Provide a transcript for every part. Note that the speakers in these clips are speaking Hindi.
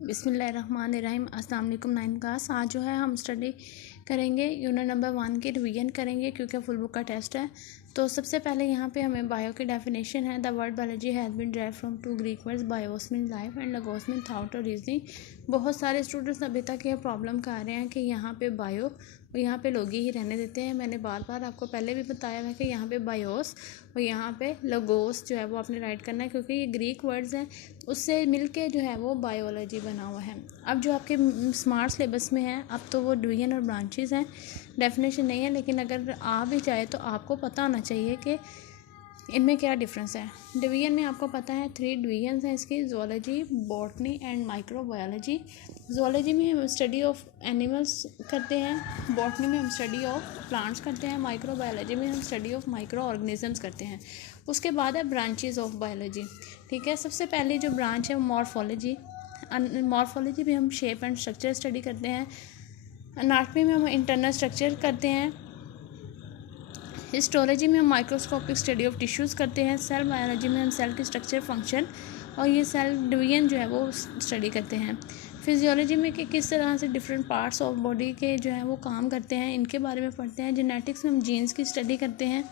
बिस्मिल्लाहिर्रहमानिर्रहीम। अस्सलाम वालेकुम। 9 क्लास आज जो है हम स्टडी करेंगे यूनिट नंबर 1 की रिवीजन करेंगे क्योंकि फुल बुक का टेस्ट है। तो सबसे पहले यहाँ पे हमें बायो की डेफिनेशन है। The word biology has been drive from 2 Greek words bios mean life and logos mean thought और रीजनिंग। बहुत सारे स्टूडेंट्स अभी तक ये प्रॉब्लम कर रहे हैं कि यहाँ पे बायो और यहाँ पे लोगी ही रहने देते हैं। मैंने बार बार आपको पहले भी बताया है कि यहाँ पे बायोस और यहाँ पे लगोस जो है वो आपने राइट करना है क्योंकि ये ग्रीक वर्ड्स हैं, उससे मिलके जो है वो बायोलॉजी बना हुआ है। अब जो आपके स्मार्ट सिलेबस में है अब तो वो डिवीजन और ब्रांचेस हैं, डेफिनेशन नहीं है, लेकिन अगर आ भी जाए तो आपको पता होना चाहिए कि इनमें क्या डिफरेंस है। डिवीजन में आपको पता है 3 डिवीजन हैं इसकी, zoology, botany and microbiology. Zoology में हम स्टडी ऑफ एनिमल्स करते हैं, बॉटनी में हम स्टडी ऑफ प्लांट्स करते हैं, माइक्रोबायोलॉजी में हम स्टडी ऑफ माइक्रो ऑर्गेनिजम्स करते हैं। उसके बाद है ब्रांचेस ऑफ बायोलॉजी। ठीक है, सबसे पहले जो ब्रांच है वो मॉर्फोलॉजी। मॉर्फोलॉजी में हम शेप एंड स्ट्रक्चर स्टडी करते हैं। एनाटॉमी में हम इंटरनल स्ट्रक्चर करते हैं। हिस्टोलॉजी में हम माइक्रोस्कोपिक स्टडी ऑफ टिश्यूज़ करते हैं। सेल बायोलॉजी में हम सेल की स्ट्रक्चर, फंक्शन और ये सेल डिवीजन जो है वो स्टडी करते हैं। फिजियोलॉजी में कि किस तरह से डिफरेंट पार्ट्स ऑफ बॉडी के जो है वो काम करते हैं, इनके बारे में पढ़ते हैं। जेनेटिक्स में हम जीन्स की स्टडी करते हैं।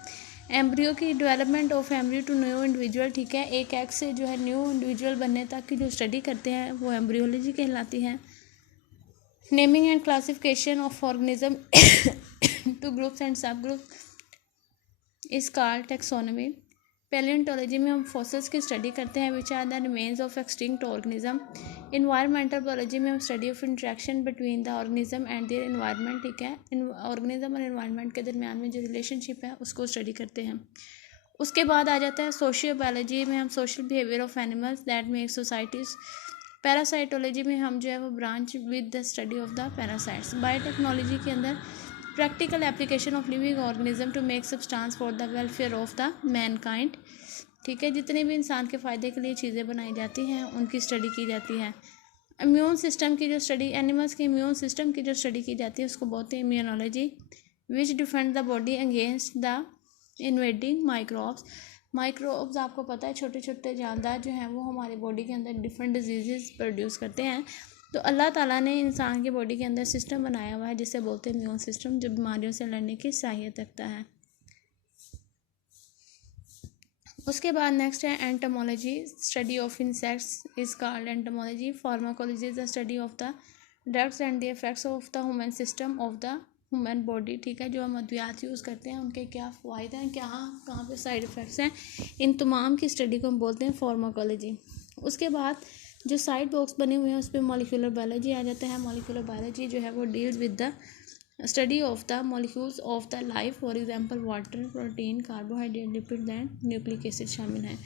एम्ब्रियो की development of embryo to new individual, ठीक है, एक एग से जो है न्यू इंडिविजुअल बनने तक की जो स्टडी करते हैं वो एम्ब्रियोलॉजी कहलाती है। Naming and classification of organism to groups and sub group is called taxonomy. Palaeontology में हम फॉसिल्स की स्टडी करते हैं which are the remains of extinct organism. Environmental biology में हम study of interaction between the organism and their environment, ठीक है, ऑर्गेनिज्म और इन्वायरमेंट के दरमियान में जो रिलेशनशिप है उसको स्टडी करते हैं। उसके बाद आ जाता है सोशियो बायोलॉजी में हम social behaviour of animals that make societies. Parasitology में हम जो है वो branch with the study of the parasites. Biotechnology के अंदर practical application of living organism to make substance for the welfare of the mankind, ठीक है, जितने भी इंसान के फ़ायदे के लिए चीज़ें बनाई जाती हैं उनकी स्टडी की जाती है। इम्यून सिस्टम की जो स्टडी, एनिमल्स के इम्यून सिस्टम की जो स्टडी की जाती है उसको बोलते हैं immunology. Which defend the body against the invading microbes. Microbes आपको पता है छोटे छोटे जानदार जो हैं वो हमारे बॉडी के अंदर डिफरेंट डिजीज़ प्रोड्यूस करते हैं। तो अल्लाह ताला ने इंसान की बॉडी के अंदर सिस्टम बनाया हुआ है जिसे बोलते हैं इम्यून सिस्टम, जो बीमारियों से लड़ने की सहायता रखता है। उसके बाद नेक्स्ट है entomology, study of insects is called entomology. Pharmacology is the study of the drugs and the effects of the human system of the human body, ठीक है, जो हम अद्वियात यूज़ करते हैं उनके क्या फ़ायदे हैं, क्या कहाँ पे साइड इफ़ेक्ट्स हैं, इन तमाम की स्टडी को हम बोलते हैं फार्माकोलॉजी। उसके बाद जो साइड बॉक्स बने हुए हैं उस पर मॉलिक्यूलर बायोलॉजी आ जाता है। मॉलिक्यूलर बायोलॉजी जो है वो deals with the study of the molecules of the life, for example water, protein, carbohydrate, lipid and nucleic acid शामिल हैं।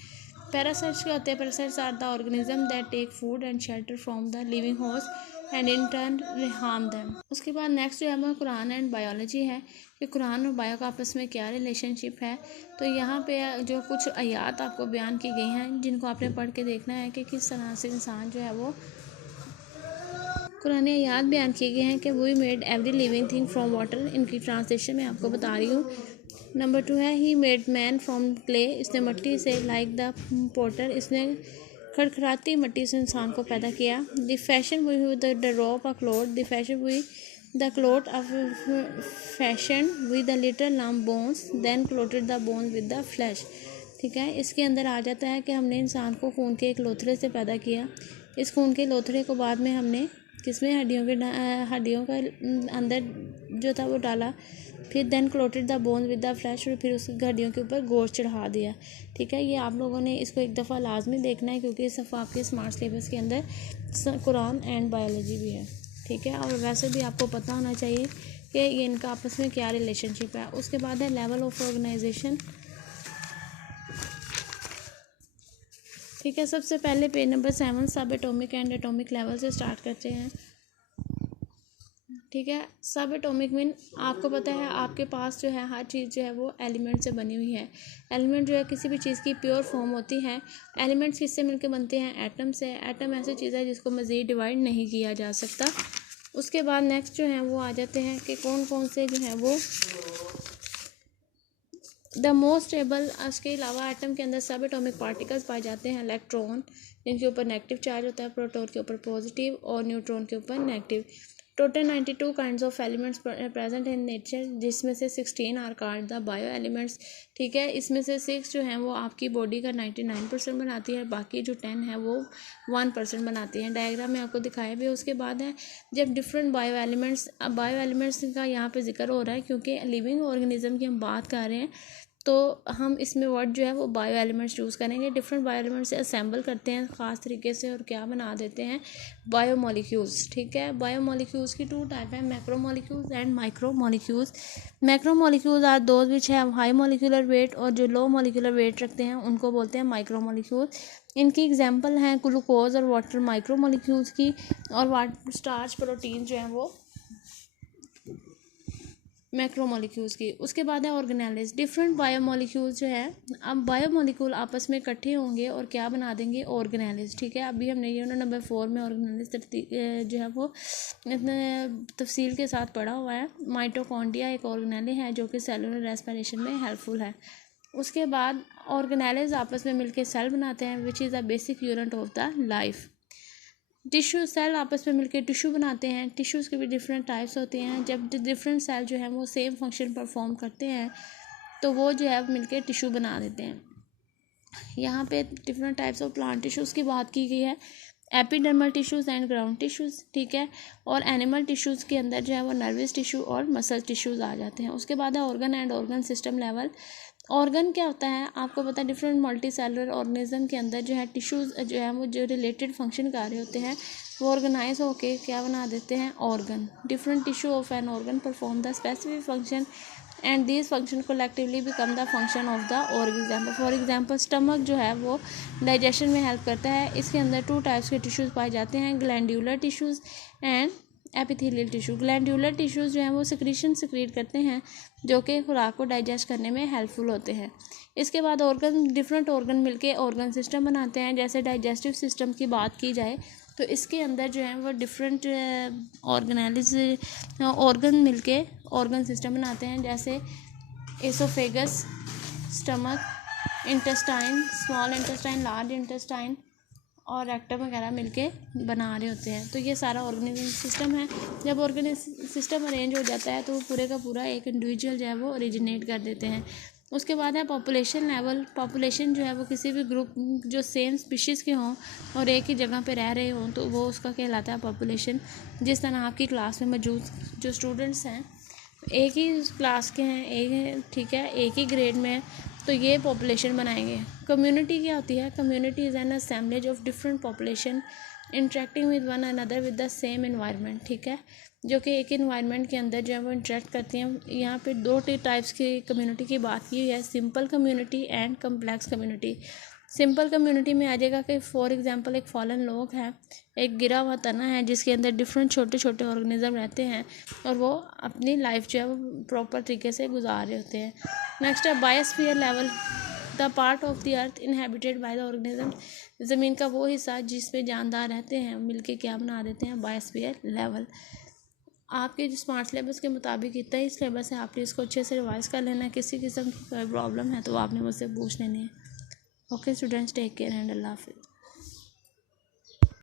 पैरासाइट्स क्या होते हैं? Parasites are the organism that take food and shelter from the living host and in turn harm them. उसके बाद नेक्स्ट जो है वो कुरान एंड बायोलॉजी है कि कुरान और बायो का आपस में क्या रिलेशनशिप है। तो यहाँ पे जो कुछ आयात आपको बयान की गई हैं जिनको आपने पढ़ के देखना है कि किस तरह से इंसान जो है वो कुरान आयात बयान किए गए हैं कि we made every living thing from water. इनकी ट्रांसलेशन मैं आपको बता रही हूँ। नंबर 2 है he made man from clay, इसने मिट्टी से लाइक द पोटर, इसने खड़खड़ाती मिट्टी से इंसान को पैदा किया। The fashion we with the rope a cloth, the fashion we the cloth of fashion with the little lump bones then clothed the bones with the flesh, ठीक है। इसके अंदर आ जाता है कि हमने इंसान को खून के एक लोथड़े से पैदा किया। इस खून के लोथड़े को बाद में हमने किसमें हड्डियों का अंदर जो था वो डाला, फिर then clothed the bone with the flesh, और फिर उस हड्डियों के ऊपर गोश्त चढ़ा दिया, ठीक है। ये आप लोगों ने इसको एक दफ़ा लाजमी देखना है क्योंकि इस दफ़ा आपके स्मार्ट सिलेबस के अंदर कुरान एंड बायोलॉजी भी है, ठीक है। और वैसे भी आपको पता होना चाहिए कि ये इनका आपस में क्या रिलेशनशिप है। उसके बाद है लेवल ऑफ ऑर्गेनाइजेशन, ठीक है। सबसे पहले पेज नंबर 7 सब एटॉमिक एंड एटॉमिक लेवल से स्टार्ट करते हैं, ठीक है। सब एटॉमिक मीन आपको पता है आपके पास जो है हर चीज़ जो है वो एलिमेंट से बनी हुई है। एलिमेंट जो है किसी भी चीज़ की प्योर फॉर्म होती है। एलिमेंट्स किससे मिलकर बनते हैं? एटम से। एटम ऐसी चीज़ है जिसको मज़ीद डिवाइड नहीं किया जा सकता। उसके बाद नेक्स्ट जो है वो आ जाते हैं कि कौन कौन से जो है वो द मोस्ट स्टेबल, इसके अलावा एटम के अंदर सब एटॉमिक पार्टिकल्स पाए जाते हैं, इलेक्ट्रॉन जिनके ऊपर नेगेटिव चार्ज होता है, प्रोटॉन के ऊपर पॉजिटिव और न्यूट्रॉन के ऊपर negative. Total 92 kinds of elements present in nature, जिसमें से 16 are called the bio elements. ठीक है, इसमें से 6 जो हैं वो आपकी बॉडी का 99% बनाती है, बाकी जो 10 है वो 1% बनाती हैं। डायग्राम में आपको दिखाया भी है। उसके बाद है जब डिफरेंट बायो एलिमेंट्स, अब बायो एलिमेंट्स का यहाँ पे जिक्र हो रहा है क्योंकि लिविंग ऑर्गेनिज्म की हम बात कर रहे हैं, तो हम इसमें वर्ड जो है वो बायो एलिमेंट्स यूज़ करेंगे। डिफरेंट बायो एलिमेंट्स से असेंबल करते हैं ख़ास तरीके से और क्या बना देते हैं, बायो मॉलिक्यूल्स। ठीक है, बायो मॉलिक्यूल्स की 2 टाइप है, macro molecules and micro molecules. Macro molecules are those which have high molecular weight, और जो लो मॉलिक्यूलर वेट रखते हैं उनको बोलते हैं माइक्रो मॉलिक्यूल्स। इनकी एग्जांपल हैं ग्लूकोज और वाटर माइक्रो मॉलिक्यूल्स की, और स्टार्च प्रोटीन जो है वो मैक्रो मॉलिक्यूल्स की। उसके बाद है ऑर्गेनेल्स, डिफरेंट बायोमॉलिक्यूल्स जो है। अब बायोमॉलिक्यूल आपस में इकट्ठे होंगे और क्या बना देंगे, ऑर्गेनेल्स। ठीक है, अभी हमने यूनिट नंबर 4 में ऑर्गेनेल्स जो है वो इतने तफसील के साथ पढ़ा हुआ है। माइटोकॉन्ड्रिया एक ऑर्गेनेल है जो कि सेलुलर रेस्पिरेशन में हेल्पफुल है। उसके बाद ऑर्गेनेल्स आपस में मिलकर सेल बनाते हैं, which is the basic unit of the life. Tissue, cell आपस में मिलकर टिश्यू बनाते हैं। टिश्यूज़ के भी डिफरेंट टाइप्स होते हैं। जब डिफरेंट सेल जो है वो सेम फंक्शन परफॉर्म करते हैं तो वो जो है मिलकर टिश्यू बना देते हैं। यहाँ पे different types of plant tissues की बात की गई है, epidermal tissues and ground tissues. ठीक है, और एनिमल टिश्यूज़ के अंदर जो है वो नर्वस टिश्यू और मसल टिश्यूज़ आ जाते हैं। उसके बाद है organ and organ system level. Organ क्या होता है आपको पता है, डिफरेंट मल्टी सेलुलर ऑर्गेनिज्म के अंदर जो है टिश्यूज़ जो है वो जो रिलेटेड फंक्शन कर रहे होते हैं वो ऑर्गेनाइज होके क्या बना देते हैं, organ. Different tissue of an organ perform the specific function and this function collectively become the function of the organ. For example stomach जो है वो डाइजेशन में हेल्प करता है। इसके अंदर 2 टाइप्स के टिश्यूज़ पाए जाते हैं, glandular tissues and epithelial tissue. Glandular tissues जो हैं वो सिक्रीशन सिक्रीट करते हैं जो कि खुराक को डाइजेस्ट करने में हेल्पफुल होते हैं। इसके बाद ऑर्गन, डिफरेंट ऑर्गन मिलके ऑर्गन सिस्टम बनाते हैं। जैसे डाइजेस्टिव सिस्टम की बात की जाए तो इसके अंदर जो है वो डिफरेंट ऑर्गन मिलके ऑर्गन सिस्टम बनाते हैं, जैसे oesophagus, stomach, intestine, small intestine, large intestine और रेक्टम वगैरह मिलके बना रहे होते हैं। तो ये सारा ऑर्गेनिज्म सिस्टम है। जब ऑर्गेनिज्म सिस्टम अरेंज हो जाता है तो पूरे का पूरा एक इंडिविजुअल जो है वो ओरिजिनेट कर देते हैं। उसके बाद है पॉपुलेशन लेवल। पॉपुलेशन जो है वो किसी भी ग्रुप जो सेम स्पीशीज़ के हों और एक ही जगह पे रह रहे हों तो वो उसका कहलाता है पॉपुलेशन। जिस तरह आपकी क्लास में मौजूद जो स्टूडेंट्स हैं एक ही क्लास के हैं, एक ठीक है, एक ही ग्रेड में है, तो ये पॉपुलेशन बनाएंगे। कम्युनिटी क्या होती है, community is an assemblage of different population interacting with one another with the same environment. ठीक है, जो कि एक इन्वायरमेंट के अंदर जो है वो इंटरेक्ट करती हैं। यहाँ पे 2 टाइप्स की कम्युनिटी की बात की है, simple community and complex community. Simple community में आ जाएगा कि फॉर एग्जांपल एक फॉलन लोग है, एक गिरा हुआ तना है जिसके अंदर डिफरेंट छोटे छोटे ऑर्गेनिज्म रहते हैं और वो अपनी लाइफ जो है वो प्रॉपर तरीके से गुजार रहे होते हैं। नेक्स्ट है biosphere level, the part of the earth inhabited by the organism. ज़मीन का वो हिस्सा जिसमें जानदार रहते हैं मिलके क्या बना देते हैं, बायोस्फीयर लेवल। आपके जो स्मार्ट सिलेबस के मुताबिक इतना ही सिलेबस है, आपने इसको अच्छे से रिवाइज़ कर लेना है। किसी किस्म की कोई प्रॉब्लम है तो आपने मुझसे पूछ लेनी है। Okay students, take care and अल्लाह हाफिज़।